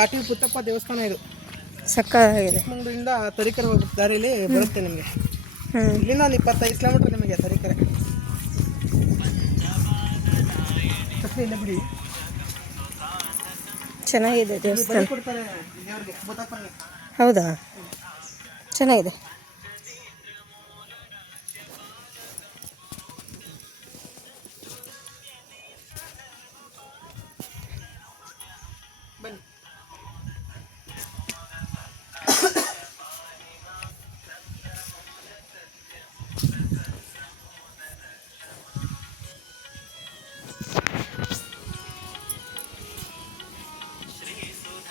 ಘಾಟಿ ಪುತ್ತಪ್ಪ ದೇವಸ್ಥಾನ ಇದು ಸಕ್ಕತ್ತಾಗಿದೆ. ಚಿಕ್ಕಮಂಗ್ಳೂರಿಂದ ತರೀಕೆರೆ ಹೋಗೋ ದಾರಿಯಲ್ಲಿ ಬರುತ್ತೆ ನಿಮಗೆ. ಇಲ್ಲಿಂದ ಒಂದು 25 ಕಿಲೋಮೀಟ್ರ್ ನಿಮಗೆ ತರೀಕೆರೆ. ಇಲ್ಲ ಬಿಡಿ, ಚೆನ್ನಾಗಿದೆ ದೇವಸ್ಥಾನ. ಕೊಡ್ತಾರೆ ದೇವ್ರಿಗೆ, ಪುತ್ತಪ್ಪನಿಗೆ. ಹೌದಾ, ಚೆನ್ನಾಗಿದೆ. ಬನ್ನಿ.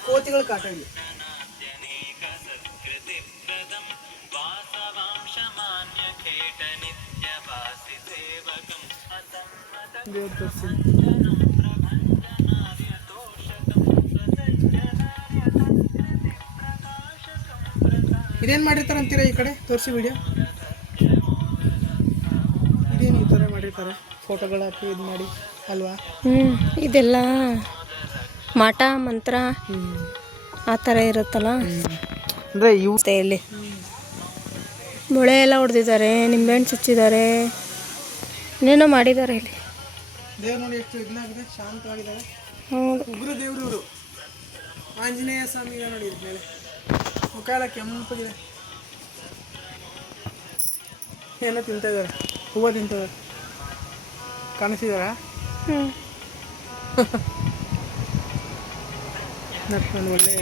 ಕೋತಿಗಳು ಕಾಟ ಇಲ್ಲಿ. ದೇವ್ರು ತೋರಿಸಿ. ಇದೇನು ಮಾಡಿರ್ತಾರೆ ಅಂತೀರಾ ಈ ಕಡೆ ತೋರಿಸಿ ವಿಡಿಯೋ? ಇದೇನು ಈ ಥರ ಮಾಡಿರ್ತಾರೆ, ಫೋಟೋಗಳು ಹಾಕಿ ಇದು ಮಾಡಿ ಅಲ್ವಾ? ಇದೆಲ್ಲ ಮಾಟ ಮಂತ್ರ ಆ ಥರ ಇರುತ್ತಲ್ಲ. ಅಂದರೆ ಇವು ಇಲ್ಲಿ ಮೊಳೆ ಎಲ್ಲ ಹೊಡೆದಿದ್ದಾರೆ, ನಿಂಬೆಹಣ್ಣು ಚುಚ್ಚಿದ್ದಾರೆ, ಏನೇನೋ ಮಾಡಿದ್ದಾರೆ ಇಲ್ಲಿ. ದೇವ್ರು ನೋಡಿ ಎಷ್ಟು ಇದನ್ನಾಗಿದೆ, ಶಾಂತವಾಗಿದ್ದಾರೆ. ಹೌದು, ಉಗ್ರ ದೇವರು ಇವರು. ಆಂಜನೇಯ ಸ್ವಾಮಿ ನೋಡಿ ಮೇಲೆ ಮುಖ ಎಲ್ಲ ಕೆಂಪಗಿದೆ. ಏನೋ ತಿಂತಾ ಇದ್ದಾರೆ, ಹೂವು ತಿಂತಿದ್ದಾರೆ. ಕಾಣಿಸ್ತಿದಾರ? ಒಂದು ಒಳ್ಳೆ